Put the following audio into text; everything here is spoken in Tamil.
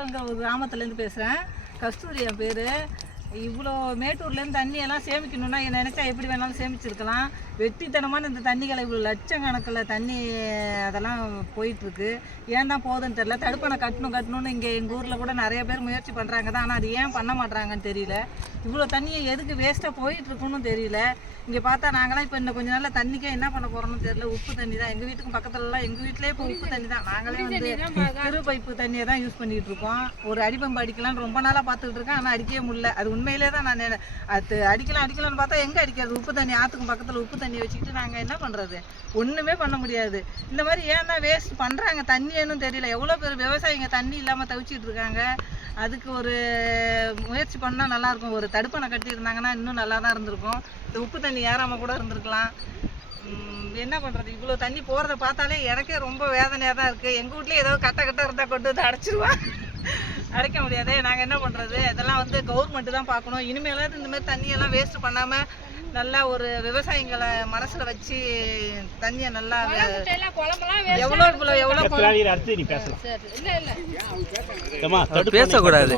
மேட்டுப்பாளையங்கிற ஒரு கிராமத்துலேருந்து பேசுகிறேன். கஸ்தூரி என் பேர். இவ்வளோ மேட்டூர்லேருந்து தண்ணியெல்லாம் சேமிக்கணுன்னா நினச்சா எப்படி வேணாலும் சேமிச்சிருக்கலாம். வெட்டித்தனமான இந்த தண்ணிகளை இவ்வளோ லட்சக்கணக்கில் தண்ணி அதெல்லாம் போயிட்டுருக்கு. ஏன் தான் போகுதுன்னு தெரியல. தடுப்பணை கட்டணும்னு இங்கே எங்கள் ஊரில் கூட நிறைய பேர் முயற்சி பண்ணுறாங்க தான். ஆனால் அது ஏன் பண்ண மாட்றாங்கன்னு தெரியல. இவ்வளோ தண்ணியை எதுக்கு வேஸ்ட்டாக போயிட்டுருக்குன்னு தெரியல. இங்கே பார்த்தா நாங்களாம் இப்போ இன்னும் கொஞ்சம் நாளில் தண்ணிக்கே என்ன பண்ண போகிறோம்னு தெரியல. உப்பு தண்ணி தான் எங்கள் வீட்டுக்கும் பக்கத்துலலாம். எங்கள் வீட்டிலே இப்போ உப்பு தண்ணி தான். நாங்களே வந்து திரு பைப்பு தண்ணியை தான் யூஸ் பண்ணிகிட்டு இருக்கோம். ஒரு அடிப்பம்பு அடிக்கலான்னு ரொம்ப நாளாக பார்த்துக்கிட்டு இருக்கேன். ஆனால் அடிக்கவே முடியல. அது உண்மையிலே தான் நான் அது அடிக்கலாம்னு பார்த்தா எங்கே அடிக்கிறது? உப்பு தண்ணி ஆற்றுக்கும் பக்கத்தில் உப்பு தண்ணி வச்சுக்கிட்டு நாங்கள் என்ன பண்ணுறது? ஒன்றுமே பண்ண முடியாது. இந்த மாதிரி ஏன் தான் வேஸ்ட் பண்ணுறாங்க தண்ணியேன்னு தெரியல. எவ்வளோ பேர் விவசாயிங்க தண்ணி இல்லாமல் தவிச்சிட்டு இருக்காங்க. அதுக்கு ஒரு முயற்சி பண்ணால் நல்லாயிருக்கும். ஒரு தடுப்பணை கட்டியிருந்தாங்கன்னா இன்னும் நல்லா தான் இருந்திருக்கும். இந்த உப்பு தண்ணி ஏறாமல் கூட இருந்திருக்கலாம். என்ன பண்ணுறது? இவ்வளோ தண்ணி போகிறத பார்த்தாலே எனக்கே ரொம்ப வேதனையாக தான் இருக்குது. எங்கள் வீட்லேயே ஏதோ கட்ட இருந்தால் கொண்டு வந்து அடைச்சிருவான். அடைக்க முடியாதே. நாங்கள் என்ன பண்ணுறது? இதெல்லாம் வந்து கவர்மெண்ட்டு தான் பார்க்கணும். இனிமேலாவது இந்த மாதிரி தண்ணியெல்லாம் வேஸ்ட் பண்ணாமல் நல்லா ஒரு விவசாயிகளை மனசில் வச்சு தண்ணியை நல்லா எவ்வளோ பேசக்கூடாது.